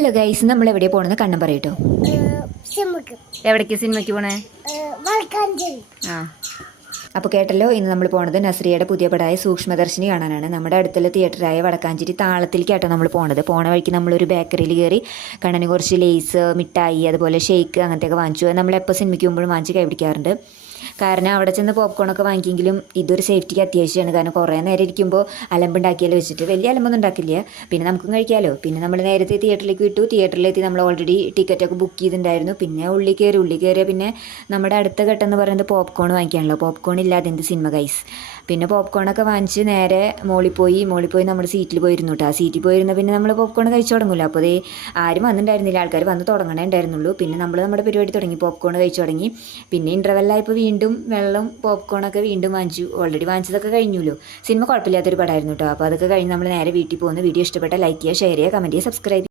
Hello guys, നമ്മൾ എവിടെയാണ് പോണെന്ന് കണ്ണം പറയട്ടോ. എവിടേക്ക് സിനിമയ്ക്ക് പോണേ? ആ അപ്പോൾ കേട്ടല്ലോ, ഇന്ന് നമ്മൾ പോണത് നസ്രിയയുടെ പുതിയ പടമായ സൂക്ഷ്മദർശിനി കാണാനാണ്. നമ്മുടെ അടുത്തുള്ള തിയേറ്ററായ വടക്കാഞ്ചേരി താളത്തിലേക്കാട്ടോ നമ്മൾ പോണത്. പോണ വഴിക്ക് നമ്മളൊരു ബേക്കറിയിൽ കയറി കണ്ണന് കുറച്ച് ലേസ്, മിഠായി, അതുപോലെ ഷേക്ക് അങ്ങനത്തെയൊക്കെ വാങ്ങിച്ചു. നമ്മളെപ്പോൾ സിനിമയ്ക്ക് പോകുമ്പോഴും വാങ്ങിച്ച് കൈപിടിക്കാറുണ്ട്. കാരണം അവിടെ ചെന്ന് പോപ്കോണൊക്കെ വാങ്ങിക്കെങ്കിലും ഇതൊരു സേഫ്റ്റിക്ക് അത്യാവശ്യമാണ്. കാരണം കുറേ നേരം ഇരിക്കുമ്പോൾ അലമ്പുണ്ടാക്കിയാലോ വെച്ചിട്ട് വലിയ അലമ്പൊന്നും ഉണ്ടാക്കില്ല. പിന്നെ നമുക്കും കഴിക്കാമല്ലോ. പിന്നെ നമ്മൾ നേരത്തെ തിയേറ്ററിലേക്ക് വിട്ടു. തിയേറ്ററിലെത്തി നമ്മൾ ഓൾറെഡി ടിക്കറ്റൊക്കെ ബുക്ക് ചെയ്തിട്ടുണ്ടായിരുന്നു. പിന്നെ ഉള്ളിൽ കയറിയ പിന്നെ നമ്മുടെ അടുത്ത ഘട്ടം എന്ന് പറയുന്നത് പോപ്കോൺ വാങ്ങിക്കാണല്ലോ. പോപ്കോൺ ഇല്ലാതെ എന്ത് സിനിമ ഗൈസ്. പിന്നെ പോപ്കോണൊക്കെ വാങ്ങിച്ച് നേരെ മോളിൽ പോയി നമ്മുടെ സീറ്റിൽ പോയിരുന്നു കേട്ടോ. ആ സീറ്റിൽ പോയിരുന്ന പിന്നെ നമ്മൾ പോപ്കോൺ കഴിച്ചു തുടങ്ങില്ല. അപ്പോൾ അതേ ആരും വന്നിട്ടുണ്ടായിരുന്നില്ല, ആൾക്കാർ വന്ന് തുടങ്ങണേ ഉണ്ടായിരുന്നുള്ളൂ. പിന്നെ നമ്മുടെ പരിപാടി തുടങ്ങി, പോപ്കോൺ കഴിച്ചു തുടങ്ങി. പിന്നെ ഇൻ്റർവെല്ലായപ്പോൾ വീണ്ടും വെള്ളം പോപ്കോണൊക്കെ വീണ്ടും വാങ്ങിച്ചു. ഓൾറെഡി വാങ്ങിച്ചതൊക്കെ കഴിഞ്ഞല്ലോ. സിനിമ കുഴപ്പമില്ലാത്തൊരു പടമായിരുന്നു കേട്ടോ. അപ്പോൾ അതൊക്കെ കഴിഞ്ഞ് നമ്മൾ നേരെ വീട്ടിൽ പോകുന്നു. വീഡിയോ ഇഷ്ടപ്പെട്ടാൽ ലൈക്ക് ചെയ്യുക, ഷെയർ ചെയ്യുക, കമൻറ്റ് ചെയ്യുക, സബ്സ്ക്രൈബ് ചെയ്യുക.